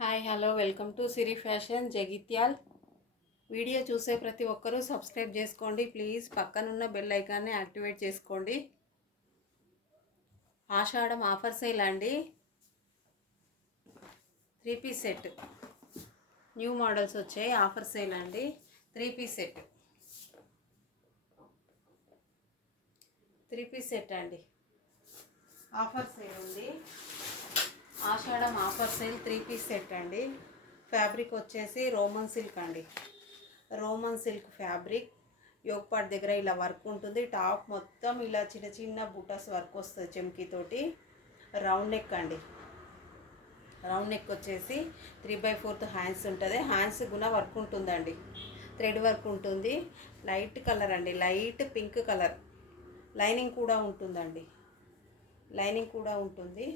Hi hello welcome to Siri fashion Jagtial. Video చూసే ప్రతి ఒక్కరూ సబ్స్క్రైబ్ చేసుకోండి ప్లీజ్. పక్కనున్న బెల్ ఐకాన్ని యాక్టివేట్ చేసుకోండి. ఆషాఢం ఆఫర్ సేల్ అండి. 3 పీస్ సెట్ న్యూ మోడల్స్ వచ్చాయి. ఆఫర్ సేల్ అండి. 3 పీస్ సెట్ 3 పీస్ సెట్ అండి. ఆఫర్ సేల్ ఉంది. ఆషాఢం ఆఫర్ సేల్ 3 పీస్ సెట్ అండి. ఫ్యాబ్రిక్ వచ్చేసి రోమన్ సిల్క్ అండి. Roman silk fabric yoke part దగ్గర ఇలా వర్క్ ఉంటుంది. టాప్ మొత్తం ఇలా చిన్న చిన్న బుటాస్ వర్క్ వస్తుంది చెమ్కీతోటి. రౌండ్ నెక్ అండి. రౌండ్ నెక్ వచ్చేసి 3/4 హ్యాండ్స్ ఉంటుంది. హ్యాండ్స్ కూడా వర్క్ ఉంటుందండి. థ్రెడ్ వర్క్ ఉంటుంది. లైట్ కలర్ అండి, లైట్ పింక్ కలర్. లైనింగ్ కూడా ఉంటుందండి. లైనింగ్ కూడా ఉంటుంది.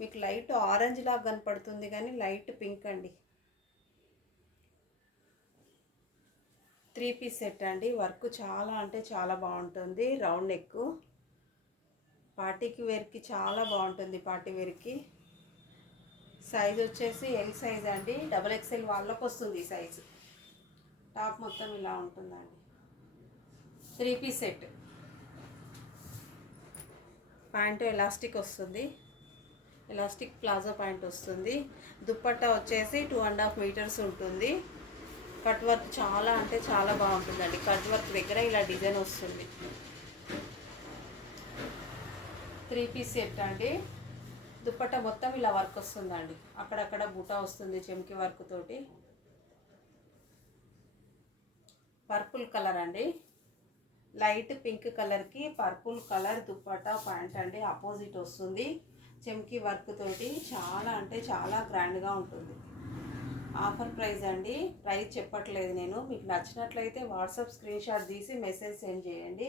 మీకు లైట్ ఆరెంజ్ లాగా కనపడుతుంది కానీ లైట్ పింక్ అండి. 3 పీస్ సెట్ అండి. వర్క్ చాలా అంటే చాలా బాగుంటుంది. రౌండ్ నెక్ పార్టీకి వేర్కి చాలా బాగుంటుంది. పార్టీ వేర్కి సైజ్ వచ్చేసి ఎల్ సైజ్ అండి. XXL వాళ్ళకు వస్తుంది ఈ సైజు. టాప్ మొత్తం ఇలా ఉంటుందండి. 3 పీస్ సెట్. ప్యాంటు ఎలాస్టిక్ వస్తుంది. ఎలాస్టిక్ ప్లాజో ప్యాంట్ వస్తుంది. దుప్పట్టా వచ్చేసి 2.5 మీటర్స్ ఉంటుంది. కట్ వర్క్ చాలా అంటే చాలా బాగుంటుందండి. కట్ వర్క్ దగ్గర ఇలా డిజైన్ వస్తుంది. 3 పీస్ సెట్ అండి. దుప్పట్టా మొత్తం ఇలా వర్క్ వస్తుందండి. అక్కడక్కడ బూటా వస్తుంది చెమ్కి వర్క్ తోటి. పర్పుల్ కలర్ అండి. లైట్ పింక్ కలర్కి పర్పుల్ కలర్ దుప్పట్టా ప్యాంట్ అండి. ఆపోజిట్ వస్తుంది. చెమ్కి వర్క్ తోటి చాలా అంటే చాలా గ్రాండ్గా ఉంటుంది. ఆఫర్ ప్రైస్ అండి. ప్రైస్ చెప్పట్లేదు నేను. మీకు నచ్చినట్లయితే వాట్సాప్ స్క్రీన్ షాట్ తీసి మెసేజ్ సెండ్ చేయండి.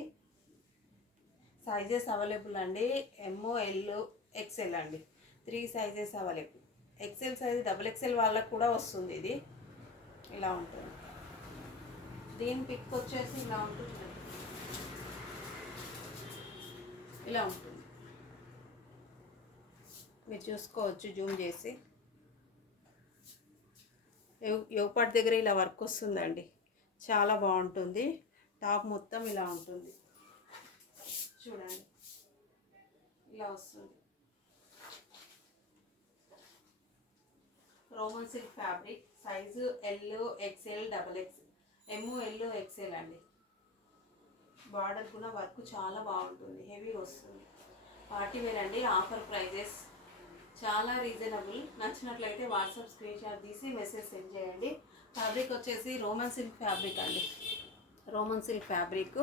సైజెస్ అవైలబుల్ అండి. ML XL అండి. 3 sizes available. XL size XXL వాళ్ళకు కూడా వస్తుంది. ఇది ఇలా ఉంటుంది. దీని పిక్ వచ్చేసి ఇలా ఉంటుంది. ఇలా ఉంటుంది. మీరు చూసుకోవచ్చు జూమ్ చేసి. యోగపాట్ దగ్గర ఇలా వర్క్ వస్తుందండి. చాలా బాగుంటుంది. టాప్ మొత్తం ఇలా ఉంటుంది. చూడండి ఇలా వస్తుంది. Roman silk fabric size L XL XX ML XL అండి. బార్డర్ కూడా వర్క్ చాలా బాగుంటుంది. హెవీ వస్తుంది. పార్టీ వేర్ అండి. ఆఫర్ ప్రైజెస్ చాలా రీజనబుల్. నచ్చినట్లయితే వాట్సాప్ స్క్రీన్ షాట్ తీసి మెసేజ్ సెండ్ చేయండి. ఫ్యాబ్రిక్ వచ్చేసి రోమన్ సిల్క్ ఫ్యాబ్రిక్ అండి. రోమన్ సిల్క్ ఫ్యాబ్రిక్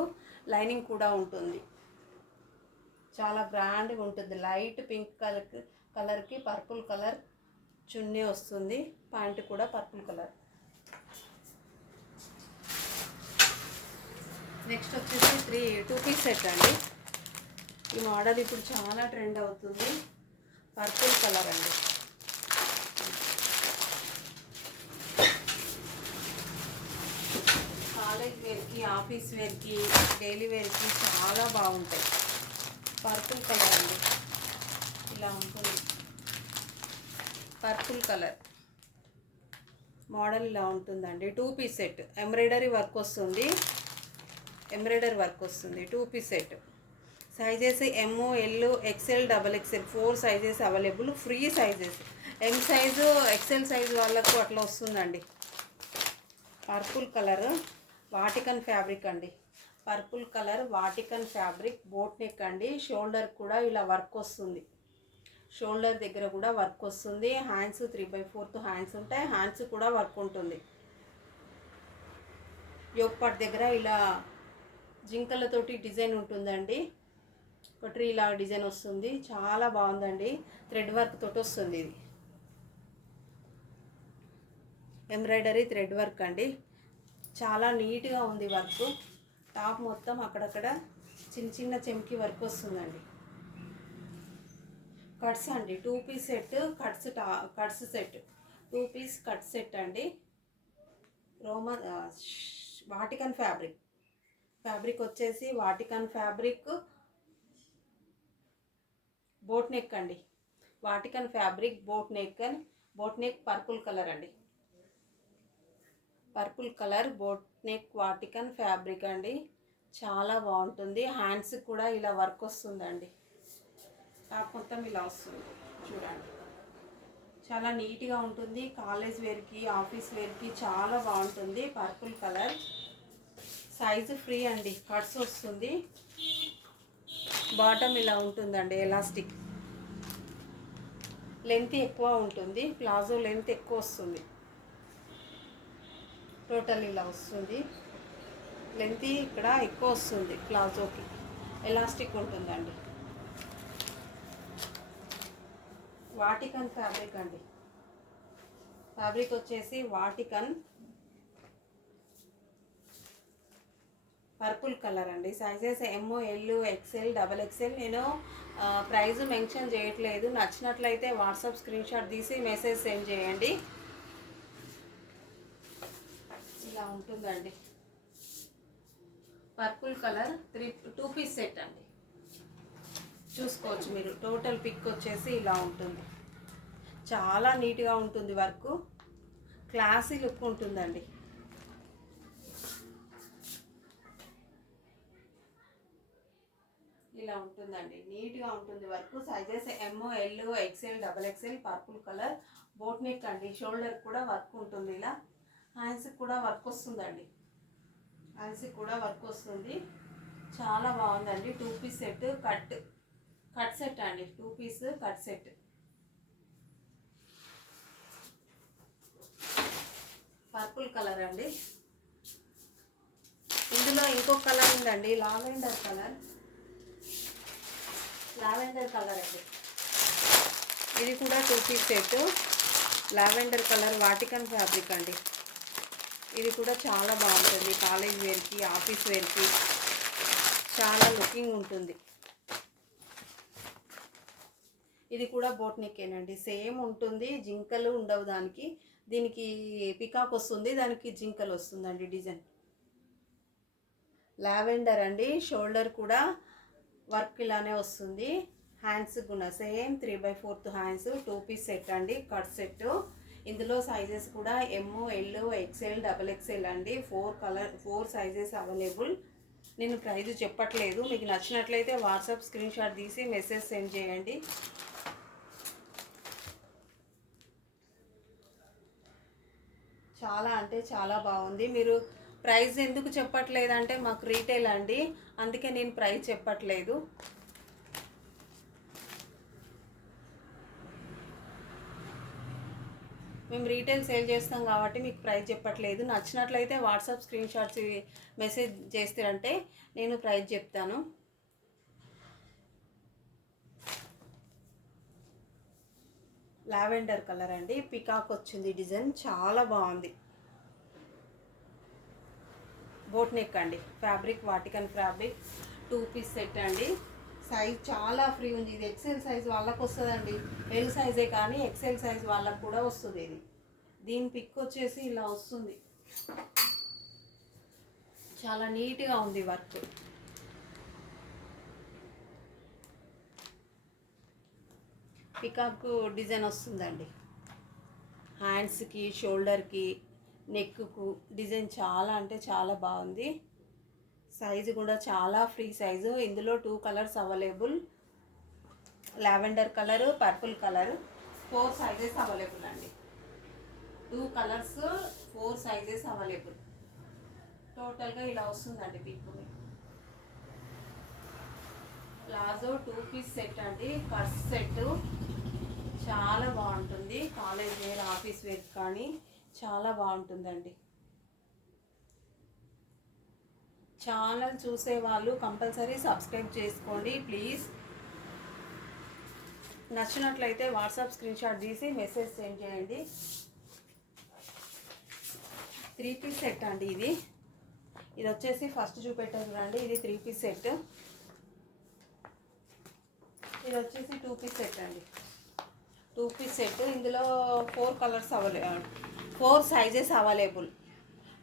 లైనింగ్ కూడా ఉంటుంది. చాలా గ్రాండ్గా ఉంటుంది. లైట్ పింక్ కలర్కి పర్పుల్ కలర్ చున్నీ వస్తుంది. ప్యాంట్ కూడా పర్పుల్ కలర్. నెక్స్ట్ వచ్చేసి 2 పీస్ సెట్ అండి. ఈ మోడల్ ఇప్పుడు చాలా ట్రెండ్ అవుతుంది. పర్పుల్ కలర్ అండి. కాలేజ్ వేర్కి, ఆఫీస్ వేర్కి, డైలీ వేర్కి చాలా బాగుంటాయి. పర్పుల్ కలర్ అండి. ఇలా ఉంటుంది. పర్పుల్ కలర్ మోడల్ ఇలా ఉంటుందండి. 2 పీస్ సెట్. ఎంబ్రాయిడరీ వర్క్ వస్తుంది. 2 piece set. Sizes ML XL XXL 4 sizes available. Free sizes. M size XL size వాళ్ళకు అట్లా వస్తుందండి. పర్పుల్ కలర్ వాటికన్ ఫ్యాబ్రిక్ అండి. Purple colour Vatican fabric boat neck అండి. Shoulder కూడా ఇలా వర్క్ వస్తుంది. షోల్డర్ దగ్గర కూడా వర్క్ వస్తుంది. హ్యాండ్స్ 3/4 హ్యాండ్స్ ఉంటాయి. హ్యాండ్స్ కూడా వర్క్ ఉంటుంది. యోగ్ పార్ట్ దగ్గర ఇలా జింకలతోటి డిజైన్ ఉంటుందండి. ఒక ట్రీ ఇలా డిజైన్ వస్తుంది. చాలా బాగుందండి. థ్రెడ్ వర్క్ తోటి వస్తుంది. ఇది ఎంబ్రాయిడరీ థ్రెడ్ వర్క్ అండి. చాలా నీట్గా ఉంది వర్క్. టాప్ మొత్తం అక్కడక్కడ చిన్న చిన్న చెమ్కి వర్క్ వస్తుందండి. కట్స్ అండి. 2 piece set cuts set. 2 piece cut set అండి. రోమన్ వాటికన్ ఫ్యాబ్రిక్ వచ్చేసి వాటికన్ ఫ్యాబ్రిక్ బోట్ నెక్ అండి. Vatican fabric boat neck boat neck purple colour అండి, purple colour boat neck Vatican fabric అండి. చాలా బాగుంటుంది. హ్యాండ్స్ కూడా ఇలా వర్క్ వస్తుందండి. టాప్ మొత్తం ఇలా వస్తుంది చూడండి. చాలా నీట్గా ఉంటుంది. కాలేజ్ వేర్కి, ఆఫీస్ వేర్కి చాలా బాగుంటుంది. పర్పుల్ కలర్, సైజు ఫ్రీ అండి, కట్స్ వస్తుంది. బాటమ్ ఇలా ఉంటుందండి, ఎలాస్టిక్. లెంత్ ఎక్కువ ఉంటుంది, ప్లాజో లెంత్ ఎక్కువ వస్తుంది. టోటల్ ఇలా వస్తుంది. లెంత్ ఇక్కడ ఎక్కువ వస్తుంది ప్లాజోకి. ఎలాస్టిక్ ఉంటుందండి. వాటికన్ ఫ్యాబ్రిక్ అండి. ఫ్యాబ్రిక్ వచ్చేసి వాటికన్ పర్పుల్ కలర్ అండి. Sizes M, L, XL, double XL. నేను ప్రైజ్ మెన్షన్ చేయట్లేదు. నచ్చినట్లయితే వాట్సాప్ స్క్రీన్ షాట్ తీసి మెసేజ్ సెండ్ చేయండి. ఇలా ఉంటుందండి. పర్పుల్ కలర్ 2 పీస్ సెట్ అండి. చూసుకోవచ్చు మీరు. టోటల్ పిక్ వచ్చేసి ఇలా ఉంటుంది. చాలా నీట్గా ఉంటుంది. వర్క్ క్లాసీ లుక్ ఉంటుందండి. ఇలా ఉంటుందండి, నీట్గా ఉంటుంది work. Sizes M, L, XL, double XL. Purple colour boat neck అండి. షోల్డర్ కూడా వర్క్ ఉంటుంది. ఇలా హ్యాండ్స్కి కూడా వర్క్ వస్తుందండి. హ్యాండ్స్కి కూడా వర్క్ వస్తుంది. చాలా బాగుందండి. 2 పీస్ సెట్, కట్ సెట్ అండి. 2 piece cut set. Purple colour అండి. ఇందులో ఇంకొక కలర్ ఉందండి, లావెండర్ కలర్. లావెండర్ కలర్ అండి. ఇది కూడా 2 piece set. Lavender colour Vatican fabric అండి. ఇది కూడా చాలా బాగుంటుంది. కాలేజ్ వేర్కి, ఆఫీస్ వేర్కి చాలా లుకింగ్ ఉంటుంది. ఇది కూడా బోట్ నెక్కేనండి. సేమ్ ఉంటుంది. జింకలు ఉండవు దానికి. దీనికి పికాక్ వస్తుంది, దానికి జింకలు వస్తుందండి డిజైన్. లావెండర్ అండి. షోల్డర్ కూడా వర్క్ ఇలానే వస్తుంది. హ్యాండ్స్ కూడా సేమ్ 3/4 హ్యాండ్స్. 2 పీస్ సెట్ అండి, కట్ సెట్. ఇందులో సైజెస్ కూడా ఎమ్, ఎల్, ఎక్స్ఎల్, డబల్ ఎక్స్ఎల్ అండి. 4 సైజెస్ అవైలబుల్. నేను ప్రైజ్ చెప్పట్లేదు. మీకు నచ్చినట్లయితే వాట్సాప్ స్క్రీన్ షాట్ తీసి మెసేజ్ సెండ్ చేయండి. చాలా అంటే చాలా బాగుంది. మీరు ప్రైస్ ఎందుకు చెప్పట్లేదంటే మాకు రీటైల్ అండి, అందుకే నేను ప్రైస్ చెప్పట్లేదు. మేము రీటైల్ సేల్ చేస్తాం కాబట్టి మీకు ప్రైస్ చెప్పట్లేదు. నచ్చినట్లయితే వాట్సాప్ స్క్రీన్ షాట్స్ మెసేజ్ చేస్తారంటే నేను ప్రైస్ చెప్తాను. లావెండర్ కలర్ అండి. పికాక్ వచ్చింది డిజైన్, చాలా బాగుంది. బోట్ నెక్ అండి. ఫ్యాబ్రిక్ వాటికన్ ఫ్యాబ్రిక్. 2 పీస్ సెట్ అండి. సైజ్ చాలా ఫ్రీ ఉంది. ఇది ఎక్సెల్ సైజ్ వాళ్ళకు వస్తుందండి. ఎల్ సైజే కానీ ఎక్సెల్ సైజ్ వాళ్ళకు కూడా వస్తుంది. ఇది దీని పిక్ వచ్చేసి ఇలా వస్తుంది. చాలా నీట్గా ఉంది వర్క్. పికాక్ డిజైన్ వస్తుందండి. హ్యాండ్స్కి, షోల్డర్కి, నెక్కు డిజైన్ చాలా అంటే చాలా బాగుంది. సైజు కూడా చాలా ఫ్రీ సైజు. ఇందులో 2 colours available. Lavender colour, purple colour. 4 sizes available అండి. 2 కలర్స్, 4 సైజెస్ అవైలబుల్. టోటల్గా ఇలా వస్తుందండి పిక్. ప్లాజో 2 పీస్ సెట్ అండి, కట్ సెట్. చాలా బాగుంటుంది. కాలేజ్ వేర్, ఆఫీస్ వేర్ కానీ చాలా బాగుంటుందండి. ఛానల్ చూసే వాళ్ళు కంపల్సరీ సబ్స్క్రైబ్ చేసుకోండి ప్లీజ్. నచ్చినట్లయితే వాట్సాప్ స్క్రీన్ షాట్ తీసి మెసేజ్ సెండ్ చేయండి. 3 పీస్ సెట్ అండి. ఇది వచ్చేసి ఫస్ట్ చూపెట్టారు అండి. ఇది 3 పీస్ సెట్. ఇది వచ్చేసి 2 పీస్ సెట్ అండి. 2 పీస్ సెట్. ఇందులో 4 colours available, 4 sizes available.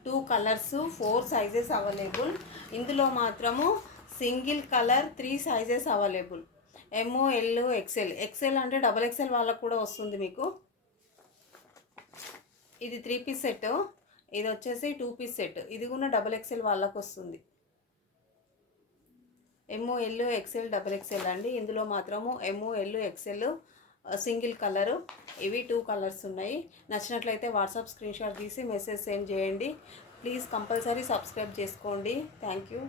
2 colours, 4 sizes available. ఇందులో మాత్రము single colour 3 sizes available. M, L, XL. XL అంటే డబల్ ఎక్స్ఎల్ వాళ్ళకు కూడా వస్తుంది మీకు. ఇది 3 పీస్ సెట్, ఇది వచ్చేసి 2 పీస్ సెట్. ఇది కూడా XXL వాళ్ళకు వస్తుంది. ML XL XXL అండి. ఇందులో మాత్రము ML XL సింగిల్ కలరు. ఇవి 2 కలర్స్ ఉన్నాయి. నచ్చినట్లయితే వాట్సాప్ స్క్రీన్ షాట్ తీసి మెసేజ్ సెండ్ చేయండి. ప్లీజ్ కంపల్సరీ సబ్స్క్రైబ్ చేసుకోండి. Thank you.